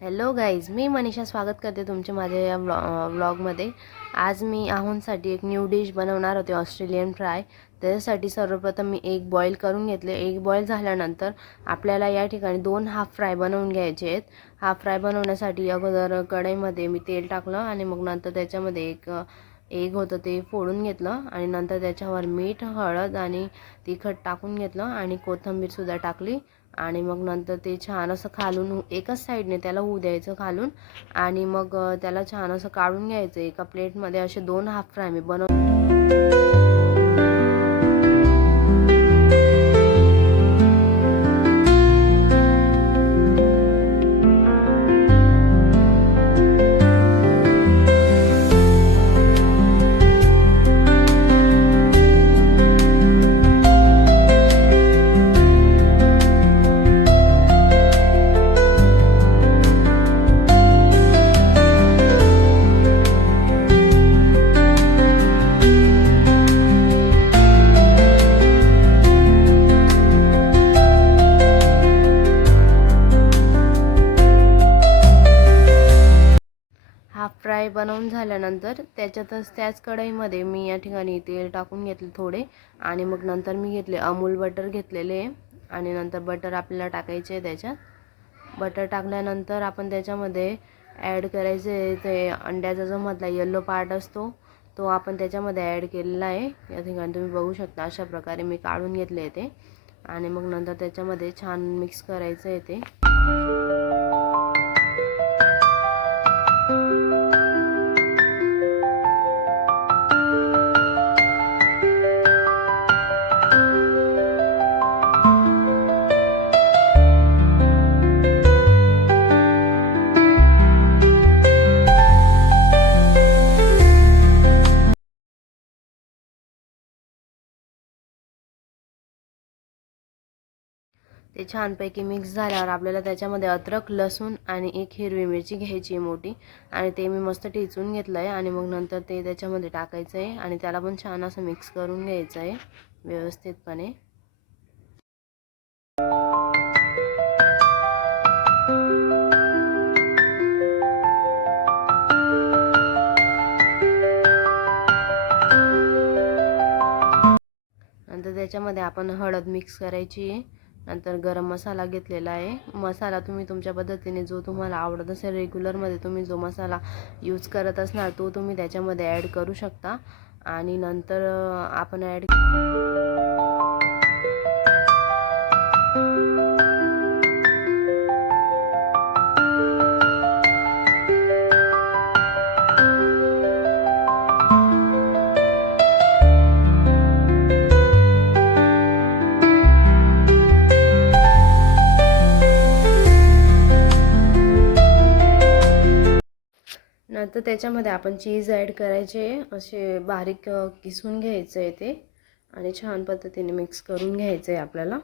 Hello guys, मी मनीषा स्वागत करते तुमचे माझ्या या व्लॉगमध्ये। आज मी आहोंसाठी एक न्यू डिश बनवणार होते, ऑस्ट्रेलियन फ्राय। त्यासाठी सर्वप्रथम मी एग बॉईल करून घेतले। एग बॉईल झाल्यानंतर आपल्याला या ठिकाणी 2 हाफ फ्राय बनवून घ्यायचे आहेत। हाफ फ्राय बनवण्यासाठी अगोदर कढईमध्ये मी तेल टाकलं आणि मग नंतर त्याच्यामध्ये एक एग होतं ते फोडून घेतलं आणि नंतर त्याच्यावर मीठ, हळद आणि तिखट टाकून घेतलं आणि कोथिंबीर सुद्धा टाकली आणि मग नंतर ते छान असं खालून एकच साईडने त्याला होऊ द्यायचं खालून आणि मग त्याला छान असं काढून घ्यायचं। एका प्लेटमध्ये असे 2 हाफ फ्राय मी हाफ फ्राय बनवून झाल्यानंतर त्याच कढईमध्ये मी या ठिकाणी तेल टाकून घेतले थोडे आणि मग नंतर मी घेतले अमूल बटर घेतलेले आणि नंतर बटर आपल्याला टाकायचे आहे। त्याच्यात बटर टाकल्यानंतर आपण त्याच्यामध्ये ॲड करायचे ते अंड्याचा जो मधला येलो पार्ट असतो तो आपण त्याच्यामध्ये ॲड केलेला आहे। या ठिकाणी तुम्ही बघू शकता अशा प्रकारे मी काढून घेतले ते आणि मग नंतर त्याच्यामध्ये छान मिक्स करायचं आहे ते। ते छानपैकी मिक्स झाल्यावर आपल्याला त्याच्यामध्ये अद्रक, लसूण आणि एक हिरवी मिरची घ्यायची मोठी आणि ते मी मस्त ठेचून घेतलं आहे आणि मग नंतर ते त्याच्यामध्ये टाकायचं आहे आणि त्याला पण छान असं मिक्स करून घ्यायचं आहे व्यवस्थितपणे। नंतर त्याच्यामध्ये आपण हळद मिक्स करायची आहे। नंतर गरम मसाला घेतलेला आहे। मसाला तुम्ही तुमच्या पद्धतीने जो तुम्हाला आवडत असेल रेग्युलरमध्ये तुम्ही जो मसाला यूज करत असणार तो तुम्ही त्याच्यामध्ये ॲड करू शकता आणि नंतर आपण ॲड नंतर त्याच्यामध्ये आपण चीज ॲड करायचे, असे बारीक किसून घ्यायचं आहे ते आणि छान पद्धतीने मिक्स करून घ्यायचं आहे आपल्याला।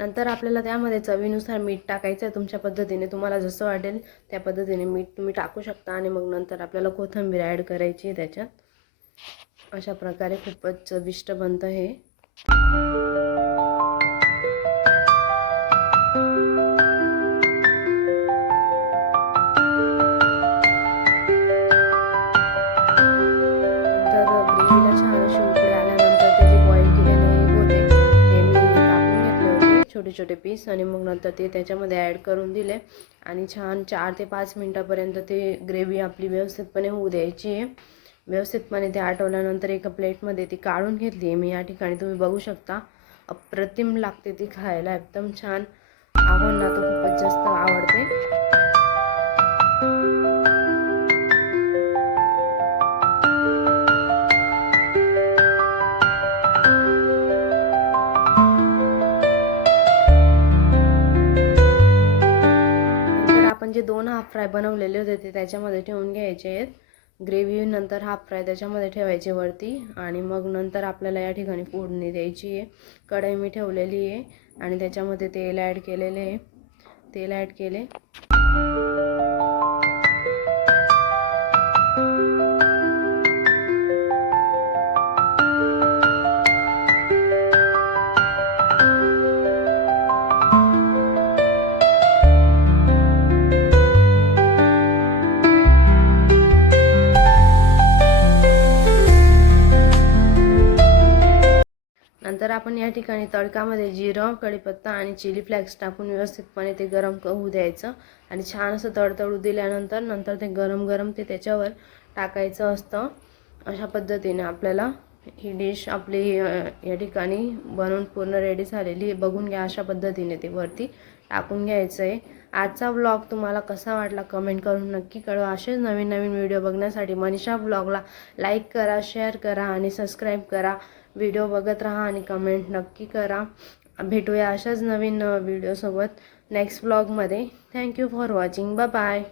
नंतर आपल्याला त्यामध्ये चवीनुसार मीठ टाकायचं आहे। तुमच्या पद्धतीने तुम्हाला जसं वाटेल त्या पद्धतीने मीठ तुम्ही टाकू शकता आणि मग नंतर आपल्याला कोथिंबीर ॲड करायची आहे त्याच्यात। अशा प्रकारे खूपच चविष्ट बनतं हे। ग्रेव्हीला छान अशी उकळी आल्यानंतर ते जे बॉईल केलेले एग होते ते मी कापून घेतले होते छोटे छोटे पीस आणि मग नंतर ते त्याच्यामध्ये ॲड करून दिले आणि छान 4 ते 5 मिनटापर्यंत ते ग्रेव्ही आपली व्यवस्थितपणे होऊ द्यायची आहे। व्यवस्थितपणे ते आटवल्यानंतर एका प्लेटमध्ये ती काढून घेतली आहे मी। या ठिकाणी तुम्ही बघू शकता अप्रतिम लागते ती खायला, एकदम छान। आव्हांना तर खूपच जास्त आवडते। हाफ फ्राय बनवलेले होते ते त्याच्यामध्ये ठेवून घ्यायचे आहेत. ग्रेव्ही नंतर हाफ फ्राय त्याच्यामध्ये ठेवायचे वरती आणि मग नंतर आपल्याला या ठिकाणी फोडणी द्यायची आहे. कढई मी ठेवलेली आहे आणि त्याच्यामध्ये तेल ॲड केलेले आहे. तेल ॲड केले. नंतर आपण या ठिकाणी तडकामध्ये जिरं, कढीपत्ता आणि चिली फ्लेक्स टाकून व्यवस्थितपणे ते गरम होऊ द्यायचं आणि छान असं तडतडू दिल्यानंतर ते गरम ते त्याच्यावर टाकायचं असतं. अशा पद्धतीने आपल्याला ही डिश आपली या ठिकाणी बनवून पूर्ण रेडी झालेली आहे. बघून घ्या, अशा पद्धतीने ते वरती टाकून घ्यायचं आहे. आजचा व्लॉग तुम्हाला कसा वाटला कमेंट करून नक्की कळवा. असेच नवीन व्हिडिओ बघण्यासाठी मनीषा व्लॉगला लाईक करा, शेअर करा आणि सबस्क्राईब करा. व्हिडिओ बघत राहा आणि कमेंट नक्की करा. भेटूया अशाच नवीन व्हिडिओसोबत नेक्स्ट व्लॉगमध्ये. Thank you for watching. Bye bye.